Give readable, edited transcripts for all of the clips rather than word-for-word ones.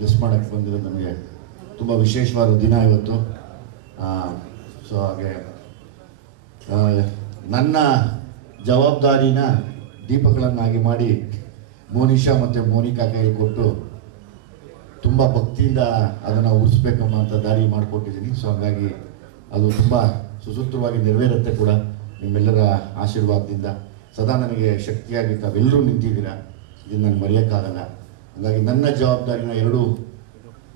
Guest ಮಾಡೋಕ್ಕೆ ಬಂದಿರೋದು ನಮಗೆ ತುಂಬ ವಿಶೇಷವಾದ ದಿನ ಇವತ್ತು. ಸೊ ಹಾಗೆ ನನ್ನ ಜವಾಬ್ದಾರಿನ ದೀಪಗಳನ್ನಾಗಿ ಮಾಡಿ ಮೋನಿಶಾ ಮತ್ತು ಮೋನಿಕಾ ಕೈ ಕೊಟ್ಟು ತುಂಬ ಭಕ್ತಿಯಿಂದ ಅದನ್ನು ಉಳಿಸ್ಬೇಕಮ್ಮ ಅಂತ ದಾರಿ ಮಾಡಿಕೊಟ್ಟಿದ್ದೀನಿ. ಸೊ ಹಾಗಾಗಿ ಅದು ತುಂಬ ಸುಸೂತ್ರವಾಗಿ ನೆರವೇರುತ್ತೆ ಕೂಡ ನಿಮ್ಮೆಲ್ಲರ ಆಶೀರ್ವಾದದಿಂದ. ಸದಾ ನನಗೆ ಶಕ್ತಿಯಾಗಿ ತಾವೆಲ್ಲರೂ ನಿಂತಿದ್ದೀರಾ, ಇದನ್ನು ನಾನು ಮರೆಯೋಕ್ಕಾಗಲ್ಲ. ಹಾಗಾಗಿ ನನ್ನ ಜವಾಬ್ದಾರಿನ ಎರಡೂ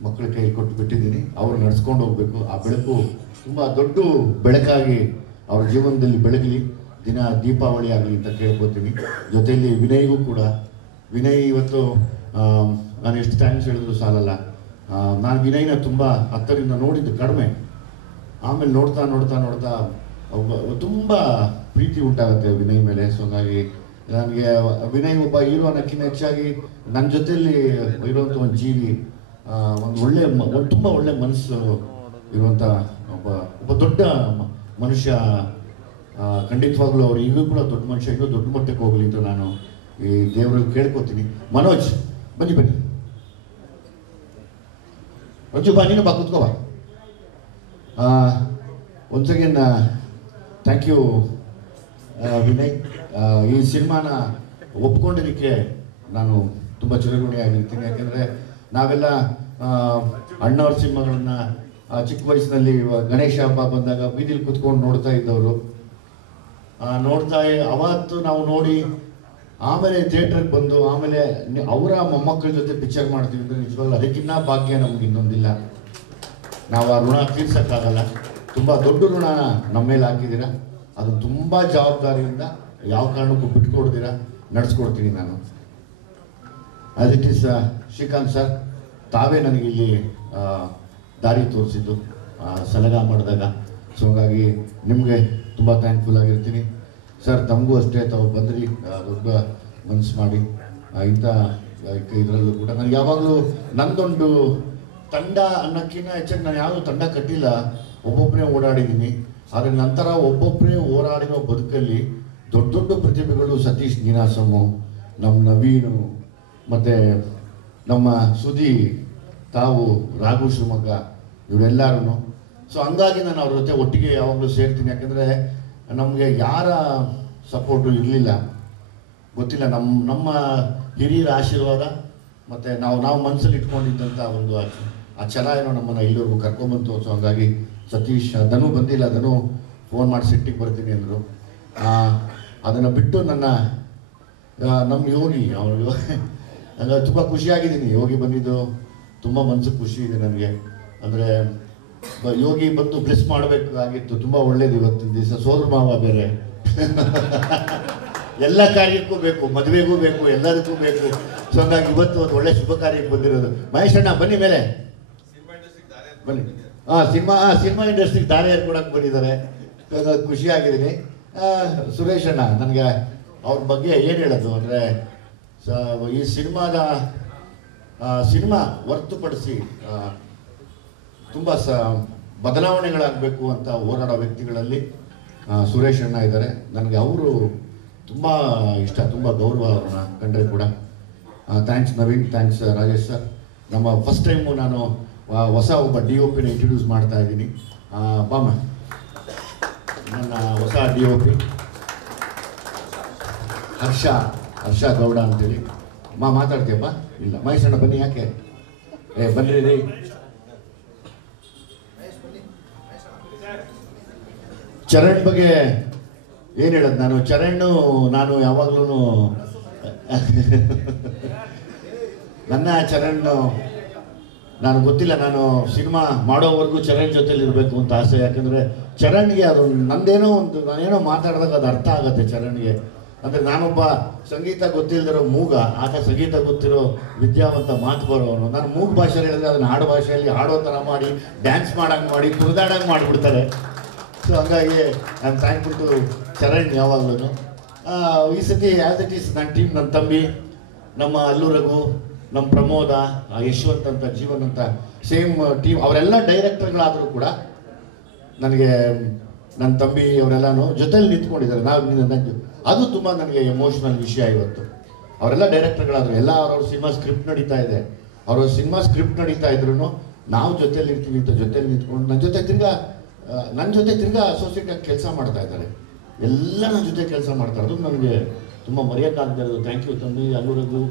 ಮಕ್ಕಳ ಕೈಯಲ್ಲಿ ಕೊಟ್ಟು ಬಿಟ್ಟಿದ್ದೀನಿ. ಅವರು ನಡೆಸ್ಕೊಂಡು ಹೋಗಬೇಕು. ಆ ಬೆಳಕು ತುಂಬ ದೊಡ್ಡ ಬೆಳಕಾಗಿ ಅವ್ರ ಜೀವನದಲ್ಲಿ ಬೆಳಗಲಿ, ದಿನ ದೀಪಾವಳಿ ಆಗಲಿ ಅಂತ ಕೇಳ್ಕೊತೀನಿ. ಜೊತೆಯಲ್ಲಿ ವಿನಯ್ಗೂ ಕೂಡ, ವಿನಯ್ ಇವತ್ತು ನಾನು ಎಷ್ಟು ಥ್ಯಾಂಕ್ಸ್ ಹೇಳಿದ್ರು ಸಾಲಲ್ಲ. ನಾನು ವಿನಯ್ನ ತುಂಬ ಹತ್ತರಿಂದ ನೋಡಿದ್ದು ಕಡಿಮೆ, ಆಮೇಲೆ ನೋಡ್ತಾ ನೋಡ್ತಾ ನೋಡ್ತಾ ತುಂಬ ಪ್ರೀತಿ ಉಂಟಾಗುತ್ತೆ ವಿನಯ್ ಮೇಲೆ. ಸೊ ಹಾಗಾಗಿ ನನಗೆ ವಿನಯ್ ಒಬ್ಬ ಹೀರೋ ಅನ್ನೋಕ್ಕಿಂತ ಹೆಚ್ಚಾಗಿ ನನ್ನ ಜೊತೆಯಲ್ಲಿ ಇರುವಂಥ ಒಂದು ಜೀವಿ, ಒಂದು ತುಂಬ ಒಳ್ಳೆ ಮನಸ್ಸು ಇರುವಂಥ ಒಬ್ಬ ದೊಡ್ಡ ಮನುಷ್ಯ. ಖಂಡಿತವಾಗ್ಲೂ ಅವರು ಈಗಲೂ ಕೂಡ ದೊಡ್ಡ ಮನುಷ್ಯ, ಇನ್ನೂ ದೊಡ್ಡ ಮಟ್ಟಕ್ಕೆ ಹೋಗಲಿ ಅಂತ ನಾನು ಈ ದೇವರಲ್ಲಿ ಕೇಳ್ಕೊತೀನಿ. ಮನೋಜ್ ಬನ್ನಿ ಬನ್ನಿ, ರಂಜು ಬಾ, ನೀನು ಬಾ, ಕೂತ್ಕೋ ಬಾ. Once again thank you Vinay. ಈ ಸಿನಿಮಾನ ಒಪ್ಕೊಂಡಿದ್ದಕ್ಕೆ ನಾನು ತುಂಬ ಚಿರಋಣಿಯಾಗಿರ್ತೀನಿ. ಯಾಕೆಂದರೆ ನಾವೆಲ್ಲ ಅಣ್ಣವ್ರ ಸಿನಿಮಾಗಳನ್ನು ಚಿಕ್ಕ ವಯಸ್ಸಿನಲ್ಲಿ ಗಣೇಶ ಹಬ್ಬ ಬಂದಾಗ ಬೀದಿಲಿ ಕೂತ್ಕೊಂಡು ನೋಡ್ತಾ ಇದ್ದವರು. ಅವತ್ತು ನಾವು ನೋಡಿ ಆಮೇಲೆ ಥಿಯೇಟ್ರಿಗೆ ಬಂದು ಆಮೇಲೆ ಅವರ ಮೊಮ್ಮಕ್ಕಳ ಜೊತೆ ಪಿಕ್ಚರ್ ಮಾಡ್ತೀವಿ ಅಂದರೆ ನಿಜವಾಗ್ಲೂ ಅದಕ್ಕಿನ್ನ ಭಾಗ್ಯ ನಮ್ಗೆ ಇನ್ನೊಂದಿಲ್ಲ. ನಾವು ಆ ಋಣ ತೀರ್ಸೋಕ್ಕಾಗಲ್ಲ. ತುಂಬ ದೊಡ್ಡ ಋಣ ನಮ್ಮ ಮೇಲೆ ಹಾಕಿದ್ದೀರಾ. ಅದು ತುಂಬ ಜವಾಬ್ದಾರಿಯಿಂದ ಯಾವ ಕಾರಣಕ್ಕೂ ಬಿಟ್ಕೊಡ್ತೀರಾ ನಡೆಸ್ಕೊಡ್ತೀನಿ ನಾನು. As it is Srikanth sir, ತಾವೇ ನನಗೆ ಇಲ್ಲಿ ದಾರಿ ತೋರಿಸಿದ್ದು ಸಲಗ ಮಾಡಿದಾಗ. ಸೊ ಹಾಗಾಗಿ ನಿಮಗೆ ತುಂಬ ಥ್ಯಾಂಕ್ಫುಲ್ ಆಗಿರ್ತೀನಿ ಸರ್. ತಮಗೂ ಅಷ್ಟೇ, ತಾವು ಬಂದ್ರಿ ದೊಡ್ಡ ಮನಸ್ಸು ಮಾಡಿ. ಇಂಥ ಇದರಲ್ಲೂ ಕೂಡ ನನಗೆ ಯಾವಾಗಲೂ ನಂದೊಂದು ತಂಡ ಅನ್ನೋಕ್ಕಿಂತ ಹೆಚ್ಚಾಗಿ ನಾನು ಯಾವುದೂ ತಂಡ ಕಟ್ಟಿಲ್ಲ, ಒಬ್ಬೊಬ್ಬರೇ ಓಡಾಡಿದ್ದೀನಿ. ಆದರೆ ನಂತರ ಒಬ್ಬೊಬ್ಬರೇ ಓಡಾಡಿರೋ ಬದುಕಲ್ಲಿ ದೊಡ್ಡ ದೊಡ್ಡ ಪ್ರತಿಭೆಗಳು, ಸತೀಶ್ ನೀನಾಸಮು, ನಮ್ಮ ನವೀನು, ಮತ್ತು ನಮ್ಮ ಸುದಿ, ತಾವು, ರಾಘು ಶಿವಮೊಗ್ಗ, ಇವರೆಲ್ಲರೂ. ಸೊ ಹಂಗಾಗಿ ನಾನು ಅವ್ರ ಜೊತೆ ಒಟ್ಟಿಗೆ ಯಾವಾಗಲೂ ಸೇರ್ತೀನಿ. ಯಾಕೆಂದರೆ ನಮಗೆ ಯಾರ ಸಪೋರ್ಟು ಇರಲಿಲ್ಲ, ಗೊತ್ತಿಲ್ಲ. ನಮ್ಮ ಹಿರಿಯರ ಆಶೀರ್ವಾದ ಮತ್ತು ನಾವು ಮನಸ್ಸಲ್ಲಿ ಇಟ್ಕೊಂಡಿದ್ದಂಥ ಒಂದು ಆ ಛಲ ಏನೋ ನಮ್ಮನ್ನು ಇಲ್ಲಿವರೆಗೂ ಕರ್ಕೊಂಬಂತು. ಸೊ ಹಾಗಾಗಿ ಸತೀಶ್, ಧನು ಬಂದಿಲ್ಲ, ಧನು ಫೋನ್ ಮಾಡಿ ಸಿಟ್ಟಿಗೆ ಬರ್ತೀನಿ ಅಂದರು. ಅದನ್ನು ಬಿಟ್ಟು ನಮ್ಮ ಯೋಗಿ ಅವನು ತುಂಬ ಖುಷಿಯಾಗಿದ್ದೀನಿ. ಯೋಗಿ ಬಂದಿದ್ದು ತುಂಬ ಮನಸ್ಸಿಗೆ ಖುಷಿ ಇದೆ ನನಗೆ. ಅಂದರೆ ಯೋಗಿ ಬಂದು ಬ್ಲೆಸ್ ಮಾಡಬೇಕಾಗಿತ್ತು. ತುಂಬ ಒಳ್ಳೇದು ಇವತ್ತಿನ ದಿವಸ. ಸೋದರ ಮಾವ ಬೇರೆ ಎಲ್ಲ ಕಾರ್ಯಕ್ಕೂ ಬೇಕು, ಮದುವೆಗೂ ಬೇಕು, ಎಲ್ಲದಕ್ಕೂ ಬೇಕು. ಸೊ ಹಂಗಾಗಿ ಇವತ್ತು ಒಂದು ಒಳ್ಳೆ ಶುಭ ಕಾರ್ಯಕ್ಕೆ ಬಂದಿರೋದು. ಮಹೇಶ್ ಅಣ್ಣ ಬನ್ನಿ ಮೇಲೆ ಬನ್ನಿ. ಸಿನಿಮಾ ಇಂಡಸ್ಟ್ರಿಗೆ ದಾರಿ ಕೊಡಕ್ಕೆ ಬಂದಿದ್ದಾರೆ. ಖುಷಿಯಾಗಿದ್ದೀನಿ. ಸುರೇಶ್ ಅಣ್ಣ, ನನಗೆ ಅವ್ರ ಬಗ್ಗೆ ಏನು ಹೇಳೋದು ಅಂದರೆ, ಈ ಸಿನಿಮಾ ಹೊರತುಪಡಿಸಿ ತುಂಬ ಬದಲಾವಣೆಗಳಾಗಬೇಕು ಅಂತ ಹೋರಾಡೋ ವ್ಯಕ್ತಿಗಳಲ್ಲಿ ಸುರೇಶ್ ಅಣ್ಣ ಇದ್ದಾರೆ. ನನಗೆ ಅವರು ತುಂಬ ಇಷ್ಟ, ತುಂಬ ಗೌರವ ಅವ್ರನ್ನ ಕಂಡ್ರೆ ಕೂಡ. Thanks Naveen, thanks Rajesh sir. ನಮ್ಮ ಫಸ್ಟ್ ಟೈಮು ನಾನು ಹೊಸ ಒಬ್ಬ DOP ಇಂಟ್ರೊಡ್ಯೂಸ್ ಮಾಡ್ತಾ ಇದ್ದೀನಿ. ಬಾಮ, ನನ್ನ ಹೊಸ DOP ಹರ್ಷ ಗೌಡ ಅಂತೇಳಿ. ಮಾತಾಡ್ತೀಯಪ್ಪ? ಇಲ್ಲ, ಮಹೇಶ್ ಅಣ್ಣ ಬನ್ನಿ. ಯಾಕೆ ಬನ್ನಿ ರೀ. ಚರಣ್ ಬಗ್ಗೆ ಏನು ಹೇಳೋದು ನಾನು? ನಾನು ಯಾವಾಗಲೂ ನನ್ನ ಚರಣ್ ನಾನು ಗೊತ್ತಿಲ್ಲ, ನಾನು ಸಿನಿಮಾ ಮಾಡೋವರೆಗೂ ಚರಣ್ ಜೊತೆಲಿ ಇರಬೇಕು ಅಂತ ಆಸೆ. ಯಾಕಂದರೆ ಚರಣ್ಗೆ ಅದು ನಾನೇನೋ ಮಾತಾಡಿದಾಗ ಅದು ಅರ್ಥ ಆಗುತ್ತೆ ಚರಣ್ಗೆ. ಅಂದರೆ ನಾನೊಬ್ಬ ಸಂಗೀತ ಗೊತ್ತಿಲ್ಲದಿರೋ ಮೂಗ, ಆಗ ಸಂಗೀತ ಗೊತ್ತಿರೋ ವಿದ್ಯಾವಂತ ಮಾತು ಬರೋವನು. ನಾನು ಮೂಗ ಭಾಷೆಯಲ್ಲಿ ಹೇಳಿದ್ರೆ ಅದನ್ನು ಹಾಡು ಭಾಷೆಯಲ್ಲಿ ಹಾಡೋ ಥರ ಮಾಡಿ, ಡ್ಯಾನ್ಸ್ ಮಾಡಂಗೆ ಮಾಡಿ, ಕುಣಿದಾಡಂಗೆ ಮಾಡಿಬಿಡ್ತಾರೆ. ಸೊ ಹಂಗಾಗಿ ನಾನು ಥ್ಯಾಂಕ್ಫುಲ್ ಟು ಚರಣ್ ಯಾವಾಗಲೂ. ಈ ಸತಿ ಆ್ಯಸ್ ಇಟ್ ಈಸ್ ನನ್ನ ಟೀಮ್, ನನ್ನ ತಂಬಿ, ನಮ್ಮ ಅಲ್ಲು ರಘು, ನಮ್ಮ ಪ್ರಮೋದ, ಯಶವಂತ್ ಅಂತ, ಜೀವನ್ ಅಂತ, ಸೇಮ್ ಟೀಮ್. ಅವರೆಲ್ಲ ಡೈರೆಕ್ಟರ್ಗಳಾದರೂ ಕೂಡ ನನಗೆ ನನ್ನ ತಂಬಿ ಅವರೆಲ್ಲನೂ ಜೊತೆಲಿ ನಿಂತ್ಕೊಂಡಿದ್ದಾರೆ. ಅದು ತುಂಬ ನನಗೆ ಎಮೋಷ್ನಲ್ ವಿಷಯ ಇವತ್ತು. ಅವರೆಲ್ಲ ಡೈರೆಕ್ಟರ್ಗಳಾದರು, ಎಲ್ಲ ಅವ್ರವ್ರ ಸಿನಿಮಾ ಸ್ಕ್ರಿಪ್ಟ್ ನಡೀತಾ ಇದೆ. ಅವರ ಸಿನಿಮಾ ಸ್ಕ್ರಿಪ್ಟ್ ನಡೀತಾ ಇದ್ರು ನಾವು ಜೊತೆಲಿ ಇರ್ತೀವಿ ಅಂತ ಜೊತೆಲಿ ನಿಂತ್ಕೊಂಡು ನನ್ನ ಜೊತೆ ತಿರ್ಗಾ ಅಸೋಸಿಯೇಟ್ ಆಗಿ ಕೆಲಸ ಮಾಡ್ತಾ ಇದ್ದಾರೆ. ಎಲ್ಲ ನನ್ನ ಜೊತೆ ಕೆಲಸ ಮಾಡ್ತಾರೆ. ಅದು ನನಗೆ ತುಂಬ ಮರೆಯೋಕ್ಕಾಗದೇ ಇರೋದು. ಥ್ಯಾಂಕ್ ಯು ತಂದೆ, ಅಲ್ಲೂರಿಗೂ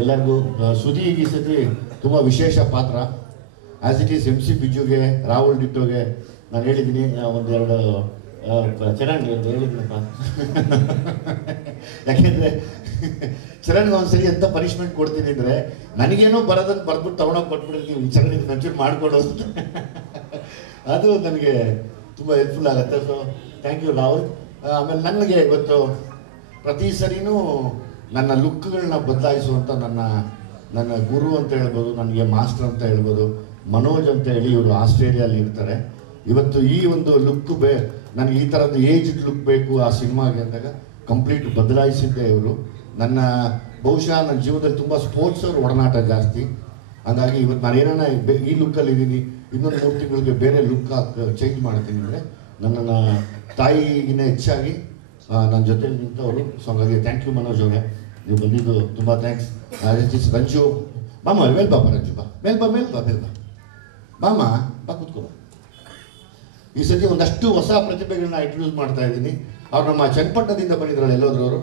ಎಲ್ಲರಿಗೂ. ಸುದೀಗ್ ಈ ಸತಿ ತುಂಬ ವಿಶೇಷ ಪಾತ್ರ. ಆ್ಯಸ್ ಇಟ್ ಈಸ್ MC ಬಿಜುಗೆ, ರಾಹುಲ್ ಡಿಟ್ಟೋಗೆ ನಾನು ಹೇಳಿದ್ದೀನಿ, ಒಂದೆರಡು ಚರಣ್ ಹೇಳಿದ್ದೀನಪ್ಪ. ಯಾಕೆಂದರೆ ಚರಣ್ಗೆ ಒಂದ್ಸರಿ ಎಂಥ ಪನಿಷ್ಮೆಂಟ್ ಕೊಡ್ತೀನಿ ಅಂದರೆ, ನನಗೇನೋ ಬರೋದನ್ನು ಬರ್ಬಿಟ್ಟು ತೊಗೊಂಡೋಗಿ ಕೊಟ್ಬಿಟ್ಟಿರ್ತೀವಿ, ಚರಣ್ಗೆ ಮಂಚೂರು ಮಾಡಿಕೊಡೋದು. ಅದು ನನಗೆ ತುಂಬ ಹೆಲ್ಪ್ಫುಲ್ ಆಗುತ್ತೆ. So thank you Rahul. ಆಮೇಲೆ ನನಗೆ ಇವತ್ತು ಪ್ರತಿ ಸರಿನೂ ನನ್ನ ಲುಕ್ಗಳನ್ನ ಬದಲಾಯಿಸುವಂಥ ನನ್ನ ಗುರು ಅಂತ ಹೇಳ್ಬೋದು, ನನಗೆ ಮಾಸ್ಟರ್ ಅಂತ ಹೇಳ್ಬೋದು, ಮನೋಜ್ ಅಂತ ಹೇಳಿ ಇವರು ಆಸ್ಟ್ರೇಲಿಯಲ್ಲಿ ಇರ್ತಾರೆ. ಇವತ್ತು ಈ ಒಂದು ಲುಕ್ ನನಗೆ ಈ ಥರದ್ದು ಏಜ್ಡ್ ಲುಕ್ ಬೇಕು ಆ ಸಿನಿಮಾಗೆ ಅಂದಾಗ ಕಂಪ್ಲೀಟ್ ಬದಲಾಯಿಸಿದ್ದೆ ಇವರು. ಬಹುಶಃ ನನ್ನ ಜೀವನದಲ್ಲಿ ತುಂಬ ಸ್ಪೋರ್ಟ್ಸ್ ಅವ್ರ ಒಡನಾಟ ಜಾಸ್ತಿ. ಹಾಗಾಗಿ ಇವತ್ತು ನಾನು ಏನಾನ ಈ ಲುಕ್ಕಲ್ಲಿ ಇದ್ದೀನಿ, ಇನ್ನೊಂದು 3 ತಿಂಗಳಿಗೆ ಬೇರೆ ಲುಕ್ ಚೇಂಜ್ ಮಾಡ್ತೀನಿ ಅಂದರೆ ನನ್ನನ್ನು ತಾಯಿಗಿನ್ನ ಹೆಚ್ಚಾಗಿ ನನ್ನ ಜೊತೆಲಿ ನಿಂತವರು. ಸೊ ಹಾಗಾಗಿ ಥ್ಯಾಂಕ್ ಯು ಮನೋಜ್ ಅವರೇ, ನೀವು ಬಂದಿದ್ದು ತುಂಬ ಥ್ಯಾಂಕ್ಸ್. ರಂಜು ಬಾಮ ಮೇಲ್ ಬಾಪ, ರಂಜು ಬಾ ಮೇಲ್ ಬಾ ಬಾಮ ಬಾ ಕೂತ್ಕೋ. ಈ ಸತಿ ಒಂದಷ್ಟು ಹೊಸ ಪ್ರತಿಭೆಗಳನ್ನ ಇಂಟ್ರೊಡ್ಯೂಸ್ ಮಾಡ್ತಾ ಇದ್ದೀನಿ. ಅವ್ರು ನಮ್ಮ ಚನ್ನಪಟ್ಟಣದಿಂದ ಬಂದಿದ್ರಲ್ಲ, ಎಲ್ಲೋದ್ರು ಅವರು?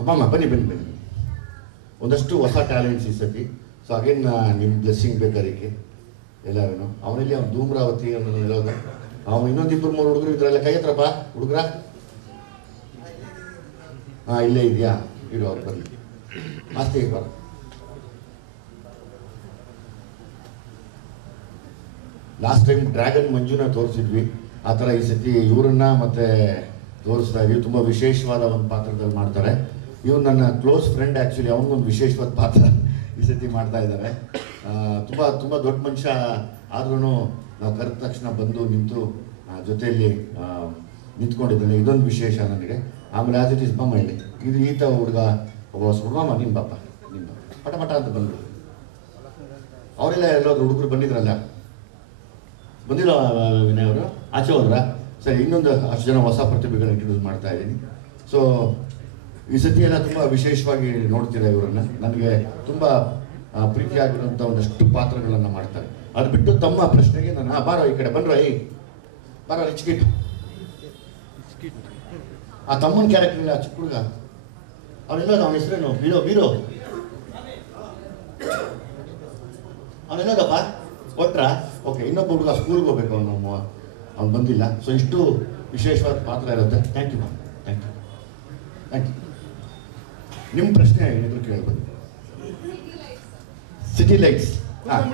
ಅಮ್ಮಮ್ಮ ಬನ್ನಿ. ಒಂದಷ್ಟು ಹೊಸ ಟ್ಯಾಲೆಂಟ್ಸ್ ಈ ಸತಿ. ಸೊ ಅಗೇನ್ ನಿಮ್ಮ ಬ್ಲೆಸ್ಸಿಂಗ್ ಬೇಕಾದಕ್ಕೆ ಎಲ್ಲರೂ. ಅವನಲ್ಲಿ ಅವ್ನು ಧೂಮ್ರಾವತಿ ಅನ್ನೋದು ಎಲ್ಲೋದು, ಅವನು ಇನ್ನೊಂದಿಬ್ಬರು 3 ಹುಡುಗರು ಇದ್ರಲ್ಲ. ಕೈ ಹತ್ರಪ್ಪ ಹುಡುಗ್ರ. ಹಾಂ ಇಲ್ಲೇ ಇದೆಯಾ, ಇಡು ಅವ್ರು ಬರಲಿ. ಮಾಸ್ತಿ ಬರ. ಲಾಸ್ಟ್ ಟೈಮ್ ಡ್ರ್ಯಾಗನ್ ಮಂಜುನ ತೋರಿಸಿದ್ವಿ, ಆ ಥರ ಈ ಸತಿ ಇವರನ್ನ ಮತ್ತೆ ತೋರಿಸ್ತಾ ಇದೀವಿ. ತುಂಬ ವಿಶೇಷವಾದ ಒಂದು ಪಾತ್ರದಲ್ಲಿ ಮಾಡ್ತಾರೆ. ಇವ್ರು ನನ್ನ ಕ್ಲೋಸ್ ಫ್ರೆಂಡ್ ಆ್ಯಕ್ಚುಲಿ, ಅವನಿಗೊಂದು ವಿಶೇಷವಾದ ಪಾತ್ರ ಈ ಸತಿ ಮಾಡ್ತಾ ಇದ್ದಾರೆ. ತುಂಬ ದೊಡ್ಡ ಮನುಷ್ಯ ಆದ್ರೂ ನಾವು ಕರೆದ ತಕ್ಷಣ ಬಂದು ನಿಂತು ಜೊತೆಯಲ್ಲಿ ನಿಂತ್ಕೊಂಡಿದ್ದಾನೆ. ಇದೊಂದು ವಿಶೇಷ ನನಗೆ. ಆಮೇಲೆ ಆಸ್ ಇಟ್ ಈಸ್ ಬಮ್ಮ ಇಲ್ಲಿ ಇದು ಈತ ಹುಡುಗ ಒಬ್ಬ ಸುರ್ಮಮ್ಮ, ನಿಮ್ಮ ಬಾಪ ಪಟ ಅಂತ ಬಂದರು. ಅವರೆಲ್ಲ ಎಲ್ಲೋದ್ರು ಹುಡುಗರು ಬಂದಿದ್ರಲ್ಲ, ಬಂದಿಲ್ಲ ವಿನಯ್ ಅವರು? ಆಚೆ ಹೋದ್ರ? ಸರಿ, ಇನ್ನೊಂದು ಅಷ್ಟು ಜನ ಹೊಸ ಪ್ರತಿಭೆಗಳನ್ನ ಇಂಟ್ರೊಡ್ಯೂಸ್ ಮಾಡ್ತಾ ಇದ್ದೀನಿ. ಸೊ ಈ ಸತಿ ಎಲ್ಲ ತುಂಬ ವಿಶೇಷವಾಗಿ ನೋಡ್ತೀರಾ ಇವರನ್ನ. ನನಗೆ ತುಂಬ ಪ್ರೀತಿಯಾಗಿರುವಂಥ ಒಂದಷ್ಟು ಪಾತ್ರಗಳನ್ನು ಮಾಡ್ತಾರೆ. ಅದು ಬಿಟ್ಟು ತಮ್ಮ ಪ್ರಶ್ನೆಗೆ ನಾನು ಬಾರೋ ಈ ಕಡೆ ಬಂದ್ರು. ಬಾರೋ ರಿಚ್ಕಿಟ್. ಆ ತಮ್ಮನ ಕ್ಯಾರೆಕ್ಟರ್ ಇಲ್ಲ, ಚಿಕ್ಕ ಹುಡುಗ ಅವನೆಲ್ಲ, ಅವನ ಹೆಸರೇನು? ಬೀರೋ ಅವನೆಲ್ಲೋದಪ್ಪ ಕೊಟ್ರಾ? ಓಕೆ, ಇನ್ನೊಬ್ಬ ಹುಡುಗ ಸ್ಕೂಲ್ಗೆ ಹೋಗ್ಬೇಕು, ಅವ್ನು ಬಂದಿಲ್ಲ. ಸೊ ಇಷ್ಟು ವಿಶೇಷವಾದ ಪಾತ್ರ ಇರುತ್ತೆ. Thank you ma'am, thank you. ನಿಮ್ಮ ಪ್ರಶ್ನೆ ಏನಿದ್ರು ಕೇಳ್ಬೋದು. City lights. ಹಾಂ